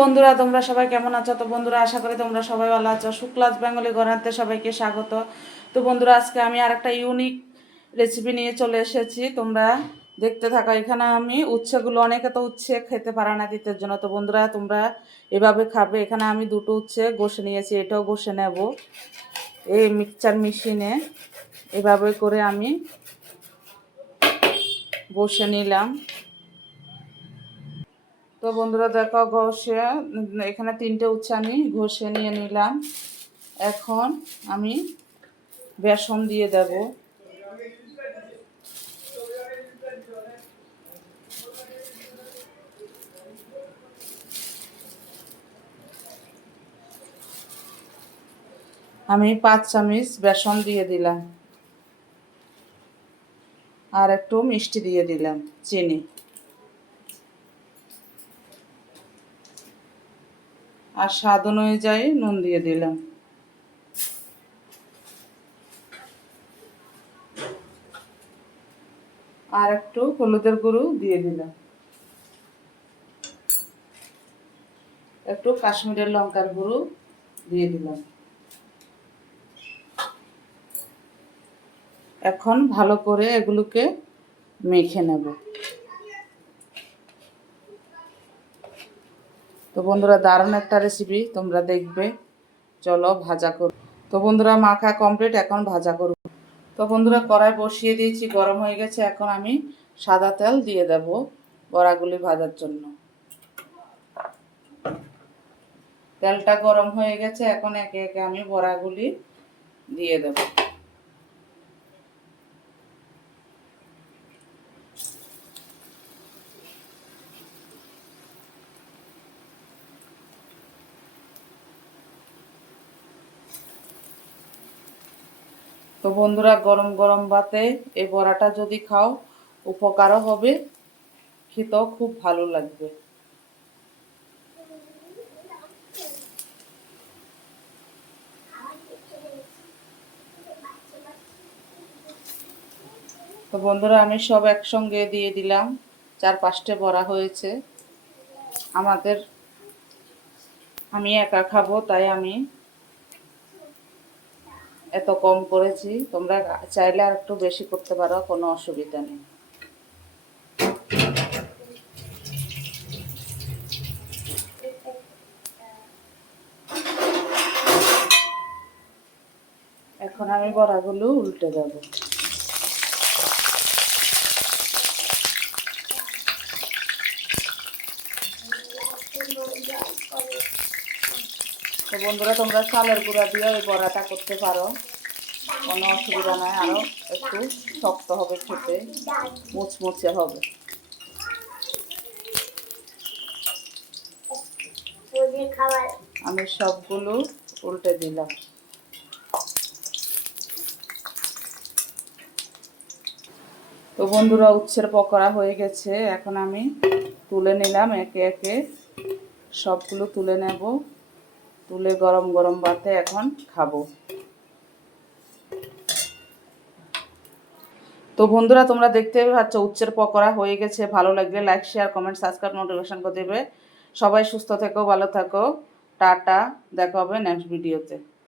বন্ধুরা, তোমরা সবাই কেমন আছো? তো বন্ধুরা, আশা করি তোমরা সবাই ভালো আছো। শুক্লাস বেঙ্গলি গণাতে সবাইকে স্বাগত। তো বন্ধুরা, আজকে আমি আর একটা ইউনিক রেসিপি নিয়ে চলে এসেছি। তোমরা দেখতে থাকো, এখানে আমি উচ্ছেগুলো অনেকে তো উচ্ছে খেতে পারে না দিতের জন্য। তো বন্ধুরা, তোমরা এভাবে খাবে। এখানে আমি দুটো উচ্ছে ঘষে নিয়েছি, এটাও ঘষে নেব। এই মিক্সচার মেশিনে এভাবে করে আমি ঘষে নিলাম। তো বন্ধুরা দেখো ঘষে, এখানে তিনটে উচ্ছে আমি ঘষে নিয়ে নিলাম। এখন আমি বেসন দিয়ে দেব। আমি পাঁচ চামচ বেসন দিয়ে দিলাম। আর একটু মিষ্টি দিয়ে দিলাম, চিনি। আর স্বাদ অনুযায়ী নুন দিয়ে দিলাম। আর একটু হলুদের গুঁড়ো দিয়ে দিলাম। একটু কাশ্মীরের লঙ্কার গুঁড়ো দিয়ে দিলাম। এখন ভালো করে এগুলোকে মেখে নেব। তো বন্ধুরা দারুণ একটা রেসিপি তোমরা দেখবে। চলো ভাজা করো। তো বন্ধুরা মাখা কমপ্লিট এখন ভাজা করব। তো বন্ধুরা কড়াই বসিয়ে দিয়েছি, গরম হয়ে গেছে, এখন আমি সাদা তেল দিয়ে দেব বড়াগুলি ভাজার জন্য। তেলটা গরম হয়ে গেছে, এখন একে একে আমি বড়াগুলি দিয়ে দেব। তো বন্ধুরা, গরম গরম ভাতে এই বড়াটা যদি খাও, উপকারও হবে, খেতেও খুব ভালো লাগবে। তো বন্ধুরা, আমি সব একসঙ্গে দিয়ে দিলাম। চার পাঁচটে বড়া হয়েছে। আমাদের, আমি একা খাব, তাই আমি এত কম করেছি, তোমরা চাইলে আর একটু বেশি করতে পারো, কোনো অসুবিধা নেই। এখন আমি বড়াগুলো উল্টে দেবো। তো বন্ধুরা, তোমরা চালের গুঁড়া দিয়ে ওই বড়াটা করতে পারো। কোনো অসুবিধা নাই আরও একটু শক্ত হবে খেতে, মুচমুচে হবে। আমি সবগুলো উল্টে দিলাম। তো বন্ধুরা, উচ্ছের পকোড়া হয়ে গেছে। এখন আমি তুলে নিলাম, একে একে সবগুলো তুলে নেব। তুলে গরম গরম ভাতে এখন খাব। তো বন্ধুরা, তোমরা দেখতে পাচ্ছ উচ্চের পকোড়া হয়ে গেছে। ভালো লাগলে like share comment subscribe notification করে দেবে। সবাই সুস্থ থেকো, ভালো থাকো। টাটা, দেখা হবে নেক্সট ভিডিওতে